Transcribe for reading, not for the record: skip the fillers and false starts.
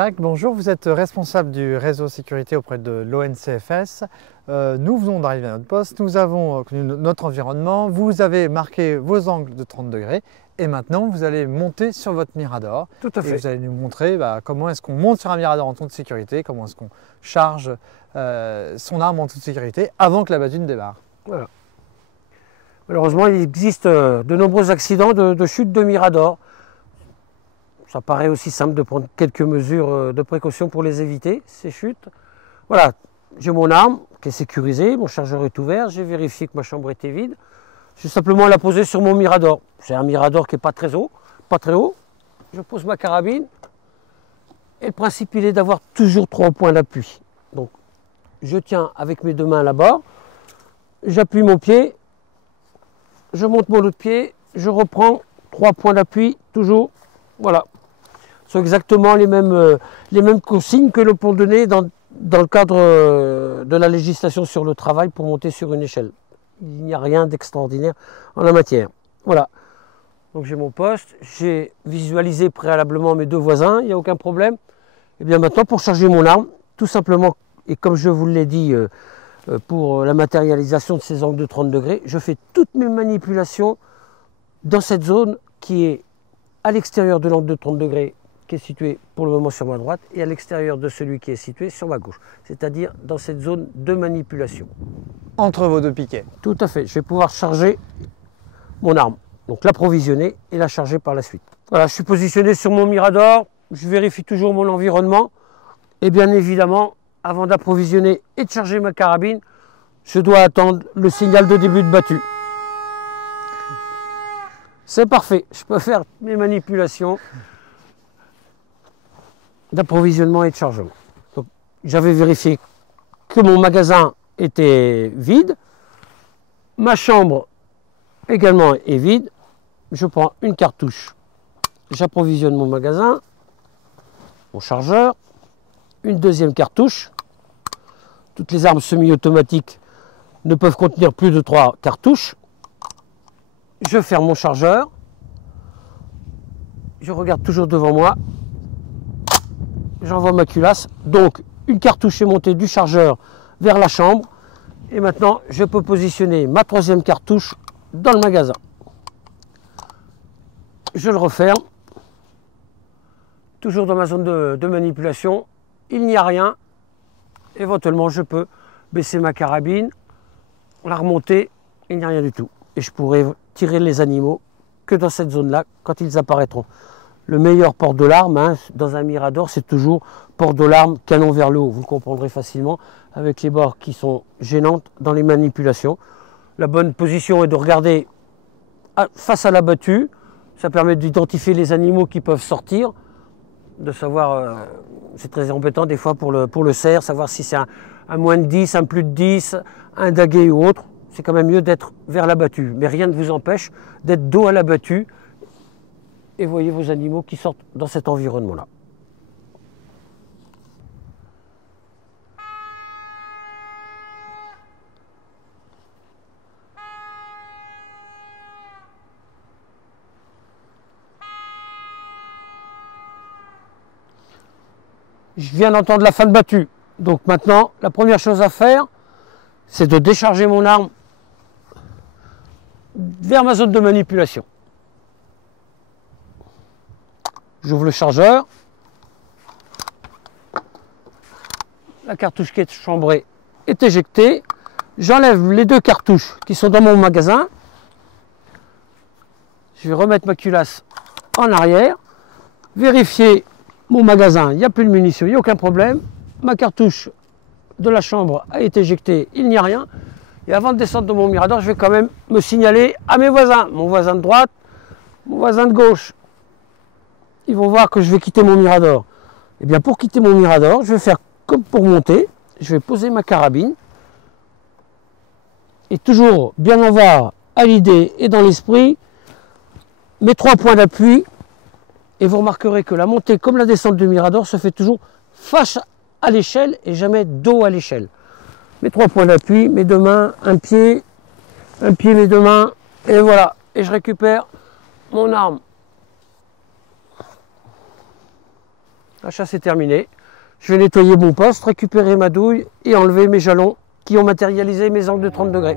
Jacques, bonjour, vous êtes responsable du réseau sécurité auprès de l'ONCFS. Nous venons d'arriver à notre poste, nous avons connu notre environnement, vous avez marqué vos angles de 30 degrés et maintenant vous allez monter sur votre Mirador. Tout à fait. Et vous allez nous montrer comment est-ce qu'on monte sur un Mirador en toute sécurité, comment est-ce qu'on charge son arme en toute sécurité avant que la battue ne démarre. Voilà. Malheureusement, il existe de nombreux accidents de chute de Mirador. Ça paraît aussi simple de prendre quelques mesures de précaution pour les éviter, ces chutes. Voilà, j'ai mon arme qui est sécurisée, mon chargeur est ouvert, j'ai vérifié que ma chambre était vide. J'ai simplement la poser sur mon Mirador. C'est un Mirador qui n'est pas très haut, Je pose ma carabine et le principe il est d'avoir toujours 3 points d'appui. Donc je tiens avec mes 2 mains là-bas, j'appuie mon pied, je monte mon autre pied, je reprends 3 points d'appui, toujours, voilà. Ce sont exactement les mêmes consignes que l'on peut donner dans le cadre de la législation sur le travail pour monter sur une échelle. Il n'y a rien d'extraordinaire en la matière. Voilà. Donc j'ai mon poste, j'ai visualisé préalablement mes 2 voisins, il n'y a aucun problème. Et bien maintenant pour charger mon arme, tout simplement, et comme je vous l'ai dit pour la matérialisation de ces angles de 30 degrés, je fais toutes mes manipulations dans cette zone qui est à l'extérieur de l'angle de 30 degrés qui est situé pour le moment sur ma droite et à l'extérieur de celui qui est situé sur ma gauche, c'est-à-dire dans cette zone de manipulation. Entre vos 2 piquets. Tout à fait, je vais pouvoir charger mon arme, donc l'approvisionner et la charger par la suite. Voilà, je suis positionné sur mon Mirador, je vérifie toujours mon environnement et bien évidemment, avant d'approvisionner et de charger ma carabine, je dois attendre le signal de début de battue. C'est parfait, je peux faire mes manipulations d'approvisionnement et de chargement. J'avais vérifié que mon magasin était vide, ma chambre également est vide. Je prends une cartouche, j'approvisionne mon magasin, mon chargeur, une deuxième cartouche. Toutes les armes semi-automatiques ne peuvent contenir plus de 3 cartouches. Je ferme mon chargeur, je regarde toujours devant moi, j'envoie ma culasse, donc une cartouche est montée du chargeur vers la chambre, et maintenant je peux positionner ma 3e cartouche dans le magasin. Je le referme, toujours dans ma zone de manipulation, il n'y a rien, éventuellement je peux baisser ma carabine, la remonter, il n'y a rien du tout. Et je pourrai tirer les animaux que dans cette zone-là, quand ils apparaîtront. Le meilleur port de l'arme, dans un Mirador, c'est toujours port de l'arme, canon vers le haut. Vous le comprendrez facilement, avec les bords qui sont gênantes dans les manipulations. La bonne position est de regarder face à la battue. Ça permet d'identifier les animaux qui peuvent sortir, de savoir, c'est très embêtant des fois pour le cerf, savoir si c'est un moins de 10, un plus de 10, un daguet ou autre. C'est quand même mieux d'être vers la battue. Mais rien ne vous empêche d'être dos à la battue et voyez vos animaux qui sortent dans cet environnement-là. Je viens d'entendre la fin de battue. Donc maintenant, la première chose à faire, c'est de décharger mon arme vers ma zone de manipulation. J'ouvre le chargeur. La cartouche qui est chambrée est éjectée. J'enlève les 2 cartouches qui sont dans mon magasin. Je vais remettre ma culasse en arrière. Vérifier mon magasin, il n'y a plus de munitions, il n'y a aucun problème. Ma cartouche de la chambre a été éjectée, il n'y a rien. Et avant de descendre de mon Mirador, je vais quand même me signaler à mes voisins. Mon voisin de droite, mon voisin de gauche. Ils vont voir que je vais quitter mon Mirador. Et bien pour quitter mon Mirador, je vais faire comme pour monter. Je vais poser ma carabine. Et toujours bien avoir à l'idée et dans l'esprit mes 3 points d'appui. Et vous remarquerez que la montée comme la descente du Mirador se fait toujours face à l'échelle et jamais dos à l'échelle. Mes 3 points d'appui, mes 2 mains, un pied, mes 2 mains, et voilà. Et je récupère mon arme La chasse est terminée. Je vais nettoyer mon poste, récupérer ma douille et enlever mes jalons qui ont matérialisé mes angles de 30 degrés.